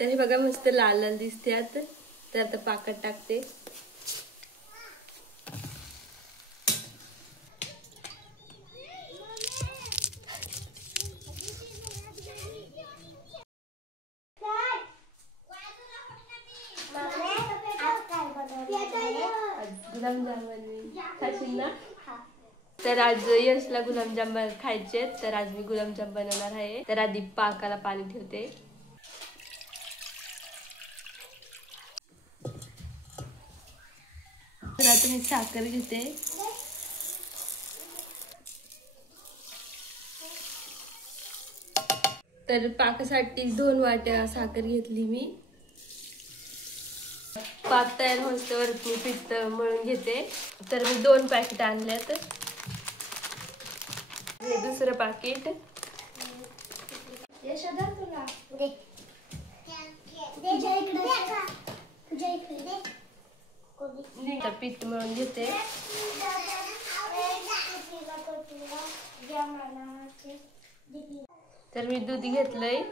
तर हे बघा मस्त लाल लाल दिसतात. तर आता पाकात टाकते. गुलाबजामुन खाशील ना? तर आज यशला गुलाबजामुन खायचे, तर आज मी गुलाबजाम बनवणार आहे. तर आधी पाकाला पाणी ठेवते. तर आता मी साखर घेते. तर पाकासाठी 2 वाट्या साखर घेतली मी. पाक तयार होईस्तोवर मी पीठ मळून घेते. तर मी 2 पॅकेट आणल्यात. हे दुसरं पाकिट. पीठ मळून घेते. तर मी दूध घेतलंय.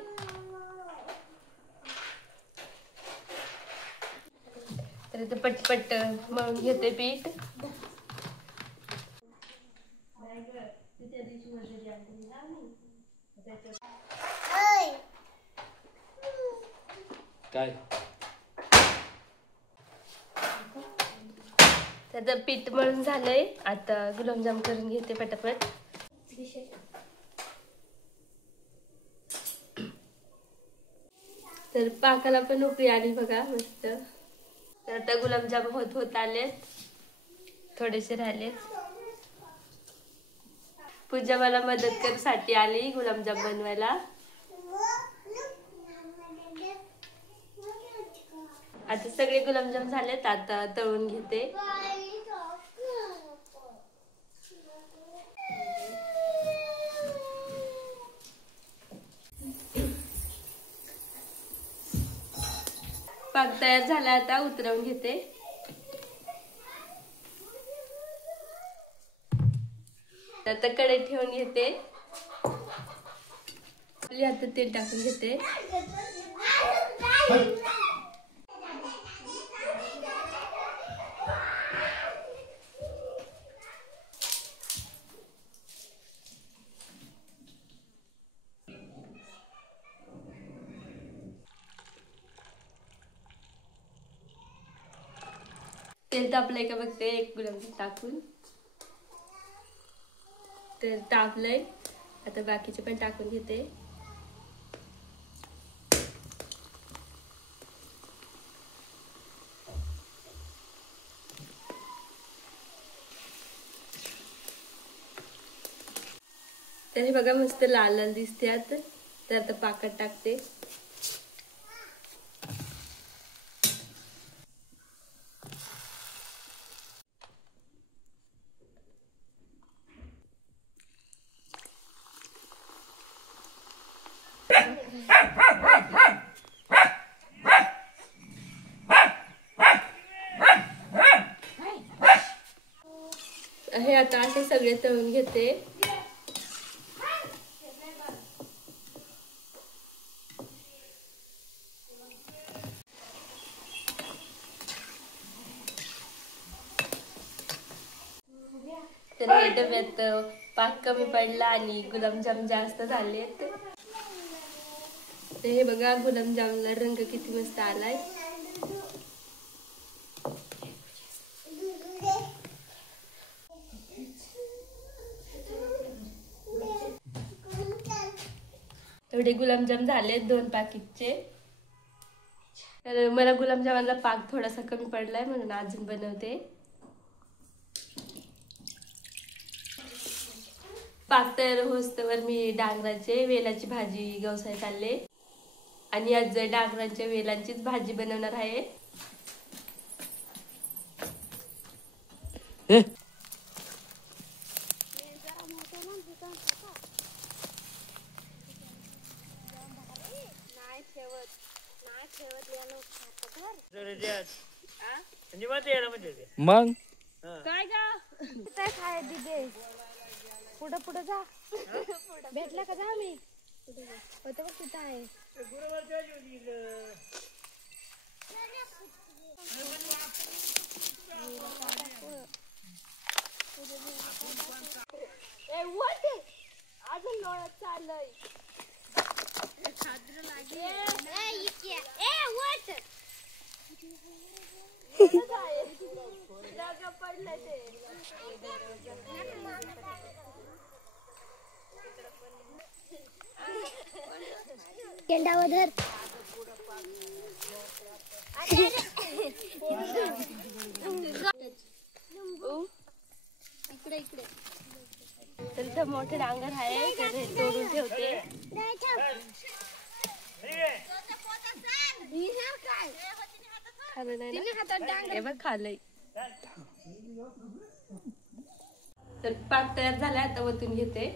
तर इथं पटपट मळून घेते पीठ. काय त्याचं पीठ मळून झालंय. आता गुलाबजाम करून घेते पटापट. तर पाकाला पण उकळी आली बघा मस्त. तर आता गुलाबजाम होत आलेत. थोडेसे राहिलेत. पूजा मला मदत करण्यासाठी आली गुलाबजाम बनवायला. आता सगळे गुलाबजाम झालेत. आता तळून घेते. पाक तयार झाला. आता उतरवून घेते. आता कढई ठेवून घेते. आता तेल टाकून घेते. तेल तापलंय का बघते. एक गुलाबजाम टाकून. तर तापलंय. आता बाकीचे पण टाकून घेते. तर हे बघा मस्त लाल लाल दिसतात. तर आता पाकात टाकते. हे आता असे सगळे तळून घेते. तर हे डब्यात पाक कमी पडला आणि गुलाबजाम जास्त झालेत. हे बघा गुलाबजामला रंग किती मस्त आलाय. एवढे गुलाबजाम झाले 2 पाकिटचे. तर मला गुलाबजामाला पाक थोडासा कमी पडलाय म्हणून अजून बनवते. पाक तयार होईस्तोवर मी डांगराचे वेलाची भाजी गवसाय चालले. आणि आज डांगराच्या वेलांचीच भाजी बनवणार आहे. मग काय का काय खाय दिदे पुढं पुढं जा भेटला का जा मी होतं बघ तिथं आहे झेंडा धर. इकडे इकडे तर इथं मोठे डांगर आहे तर हे तोडून ठेवते. खाल्लं नाही ना? हे बघ खाल्लंय. तर पाक तयार झाला आता वतून घेते.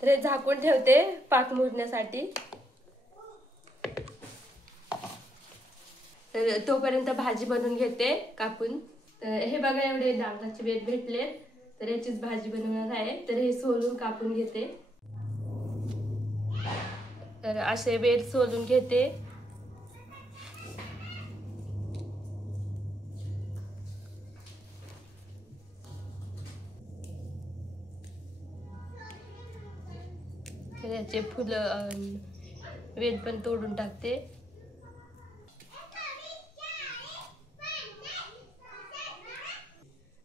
तर हे झाकून ठेवते पाक मुरण्यासाठी. तर तोपर्यंत भाजी बनवून घेते कापून. तर हे बघा एवढे डांगराचे वेल भेटले तर याचीच भाजी बनवणार आहे. तर हे सोलून कापून घेते. तर असे वेल सोलून घेते. तर याचे फुलं वेल पण तोडून टाकते.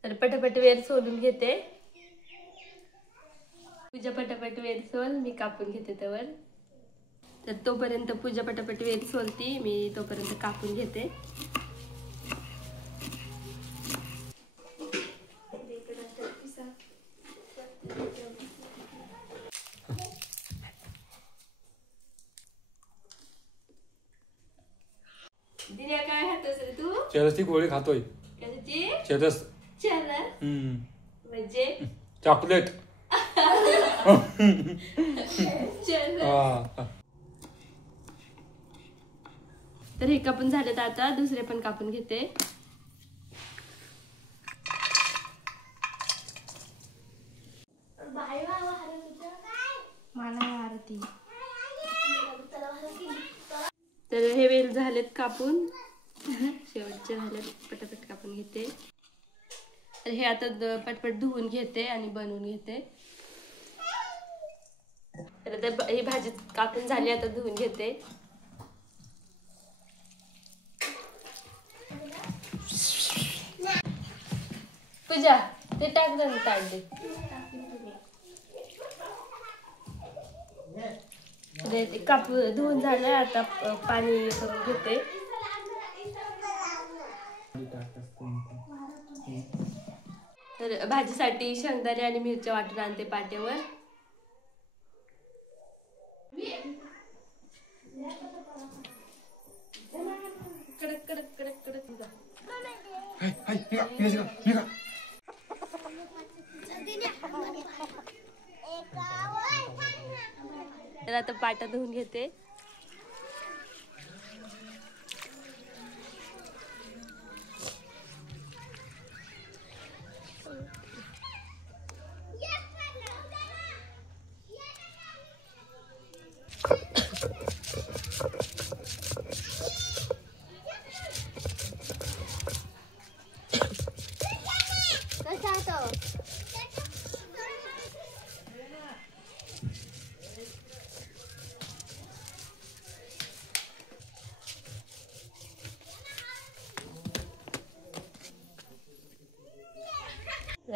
तर पटापट वेल सोलून घेते. पूजा पटापट वेल सोल, मी कापून घेते तवर. तर तोपर्यंत पूजा पटापट वेल सोलती, मी तोपर्यंत कापून घेते. दिन्या काय खातोस रे तू? चरसची गोळी खातोय. कशाची? चरस. चरस म्हणजे चॉकलेट. तर हे कापून झाले तर आता दुसरे पण कापून घेते. तर हे वेल झालेत कापून. शेवटचे झालेत, पटापट कापून घेते. तर हे आता पटपट धुवून घेते आणि बनवून घेते. तर आता ही भाजी कापून झाली, आता धुवून घेते. पूजा ते टाक जण ताट दे. ते कापू धुवून झालं, आता पाणी करून घेते. तर भाजीसाठी शेंगदाणे आणि मिरच्या वाटून आणते पाट्यावर. कडक कडक कडक कडक. तर आता पाटा धुवून घेते.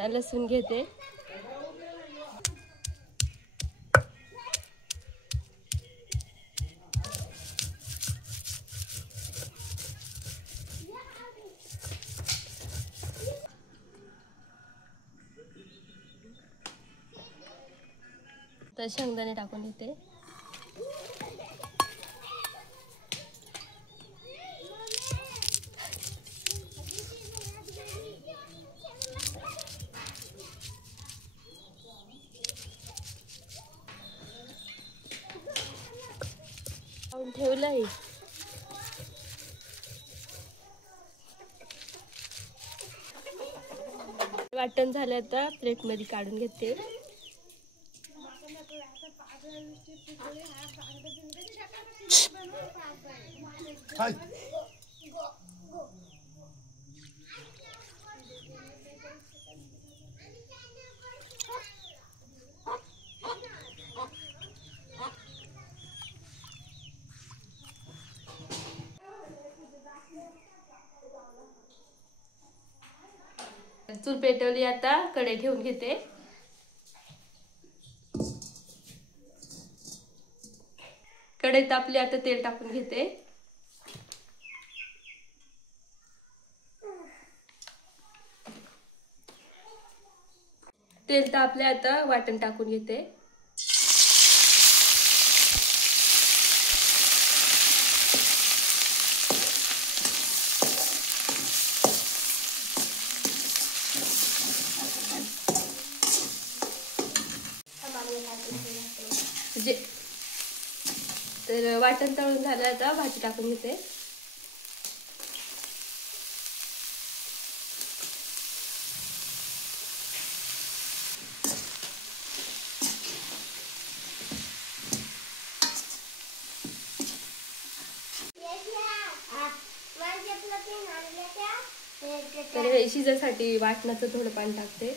लसूण घेते. तर शेंगदाणे टाकून घेते. ठेवलंय. वाटण झालं, आता प्लेट मध्ये काढून घेते. चूल पेटवली, आता कढई ठेवून घेते. कढई तापली, आता तेल टाकून घेते. तेल तापले, आता वाटण टाकून घेते. तर वाटण तळून झालं, आता भाजी टाकून घेते. तर हे शिजायसाठी वाटणाचं थोडं पाणी टाकते.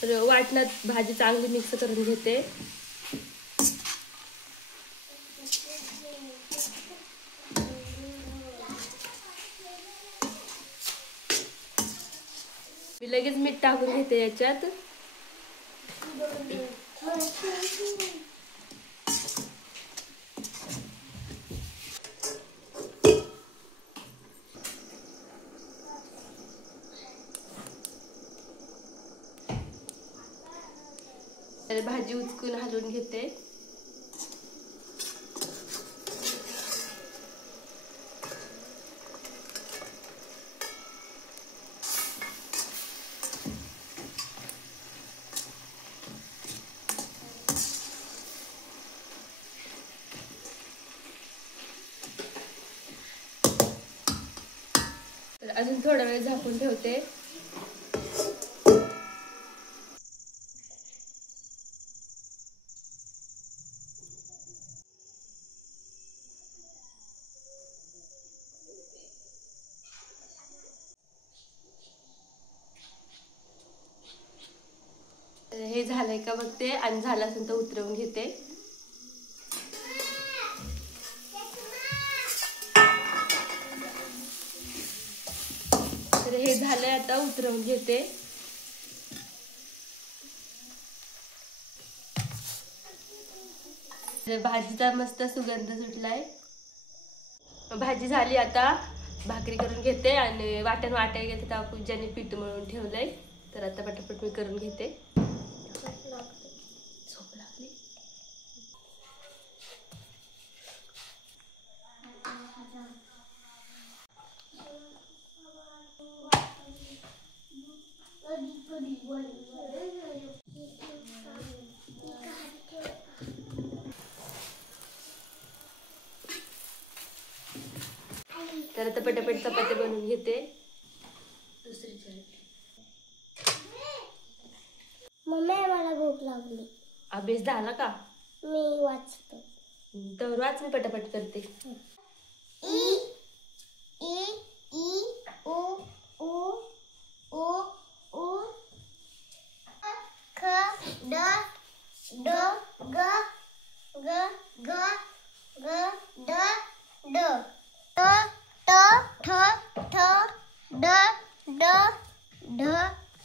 तर वाटणात भाजी चांगली मिक्स करून घेते. मी लगेच मीठ टाकून घेते याच्यात. तर भाजी उचकून हलवून घेते. तर अजून थोडा वेळ झाकून ठेवते. हे झालंय का बघते, आणि झालं असेल तर उतरवून घेते. तर हे झालंय, आता उतरवून घेते. भाजीचा मस्त सुगंध सुटलाय. भाजी झाली, आता भाकरी करून घेते. आणि वाटण वाटायला घेते तेव्हा पूजाने पीठ मळून ठेवलंय. तर आता पटापट मी करून घेते. झोप लागली. तर आता पटापट चपाती बनवून घेते. मम्मी मला भूक लागली. अभ्यास झाला का? मी वाचते. तर वाच, मी पटापट करते. ई ई ई ओ ओ ओ ओ ख ड ड ग ग ग ग ड ड ट ट ठ ठ ड ड ढ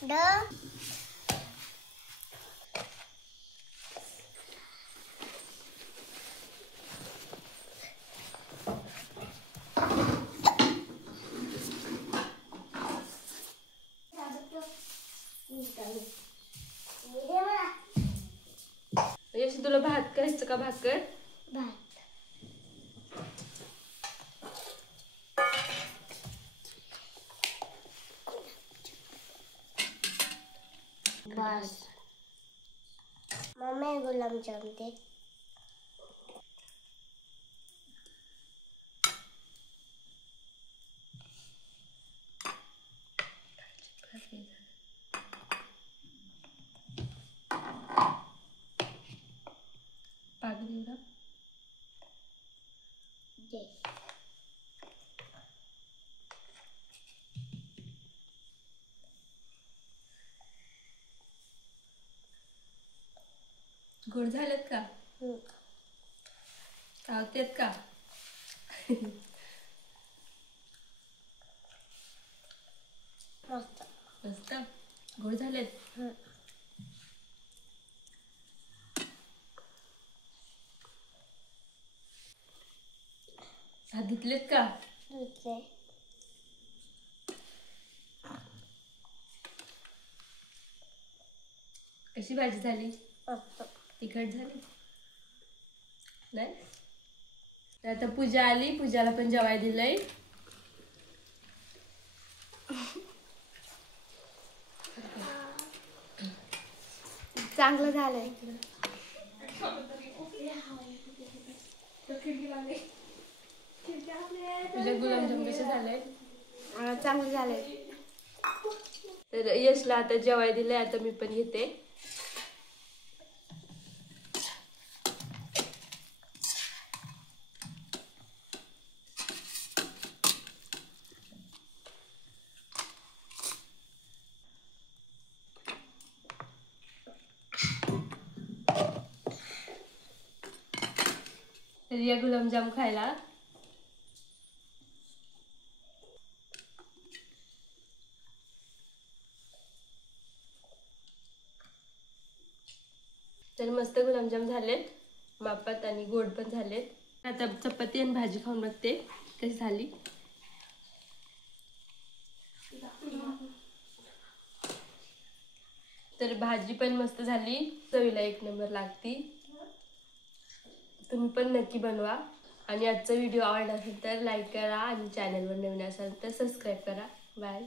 ड यश, तुला भात करायचं का भाकर? भात. बस. मम्मी गुलाबजाम दे. पाक देऊ ना? दे. गोड झालेत का? चावतेत का? मस्त गोड झालेत. हात धुतलेत का? कशी भाजी झाली? तिखट झाली नाही? तर आता पूजा आली, पूजाला पण जेवाय दिलंय. चांगलं झालंय. तुझे गुलाबजाम कसे झाले? चांगलं झालंय. तर यशला आता जेवाय दिलंय, आता मी पण घेते. तर या गुलाबजाम खायला. तर मस्त गुलाबजाम झालेत मापात आणि गोड पण झालेत. आता चपाती आणि भाजी खाऊन बघते कशी झाली. तर भाजी पण मस्त झाली, चवीला एक नंबर लागती. तुम्ही पण नक्की बनवा. आणि आजचा व्हिडिओ आवडला असेल तर लाईक करा आणि चॅनलवर नवीन असाल तर सबस्क्राईब करा. बाय.